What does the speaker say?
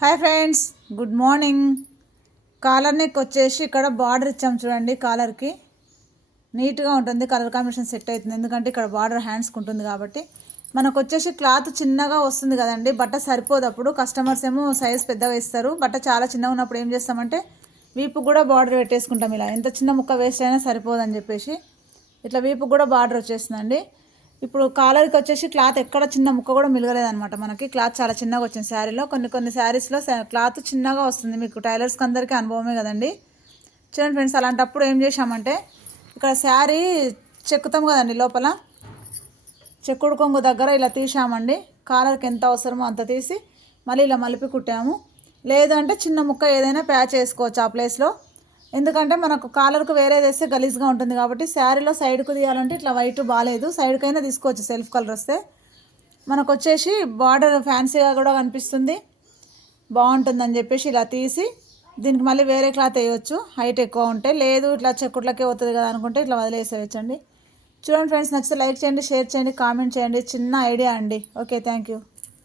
Hi friends, good morning. Collar neck వచ్చేసి ఇక్కడ border ఇచ్చాం చూడండి. కాలర్కి నీట్గా ఉంటుంది, కలర్ కాంబినేషన్ సెట్ అవుతుంది. ఎందుకంటే ఇక్కడ బార్డర్ హ్యాండ్స్కి ఉంటుంది కాబట్టి. మనకు వచ్చేసి క్లాత్ చిన్నగా వస్తుంది కదండి, బట్ట సరిపోదు. అప్పుడు కస్టమర్స్ ఏమో సైజ్ పెద్దగా ఇస్తారు. బట్ట చాలా చిన్నగా ఉన్నప్పుడు ఏం చేస్తామంటే వీపు కూడా బార్డర్ పెట్టేసుకుంటాం. ఇలా ఎంత చిన్న ముక్క వేస్ట్ అయినా సరిపోదని చెప్పేసి ఇట్లా వీపు కూడా బార్డర్ వచ్చేస్తుందండి. ఇప్పుడు కాలర్కి వచ్చేసి క్లాత్ ఎక్కడ చిన్న ముక్క కూడా మిలగలేదనమాట. మనకి క్లాత్ చాలా చిన్నగా వచ్చింది శారీలో. కొన్ని శారీస్లో క్లాత్ చిన్నగా వస్తుంది. మీకు టైలర్స్కి అందరికీ అనుభవమే కదండి. చూడండి ఫ్రెండ్స్, అలాంటప్పుడు ఏం చేసామంటే ఇక్కడ శారీ చెక్కుతాం కదండి, లోపల చెక్కుడు కొంగు దగ్గర ఇలా తీసామండి. కాలర్కి ఎంత అవసరమో అంత తీసి మళ్ళీ ఇలా మలిపి కుట్టాము. లేదంటే చిన్న ముక్క ఏదైనా ప్యాచ్ చేసుకోవచ్చు ఆ ప్లేస్లో. ఎందుకంటే మనకు కాలర్కు వేరేది వేస్తే గలీజ్గా ఉంటుంది కాబట్టి శారీలో సైడ్కు తీయాలంటే ఇట్లా వైట్ బాగాలేదు, సైడ్కైనా తీసుకోవచ్చు సెల్ఫ్ కలర్ వస్తే. మనకు వచ్చేసి బార్డర్ ఫ్యాన్సీగా కూడా కనిపిస్తుంది, బాగుంటుందని చెప్పేసి ఇలా తీసి దీనికి మళ్ళీ వేరే క్లాత్ వేయవచ్చు హైట్ ఎక్కువ ఉంటే. లేదు ఇట్లా చెక్కుట్లకే అవుతుంది కదా అనుకుంటే ఇట్లా వదిలేసేయచ్చండి. చూడండి ఫ్రెండ్స్, నచ్చితే లైక్ చేయండి, షేర్ చేయండి, కామెంట్ చేయండి. చిన్న ఐడియా అండి. Okay, thank you.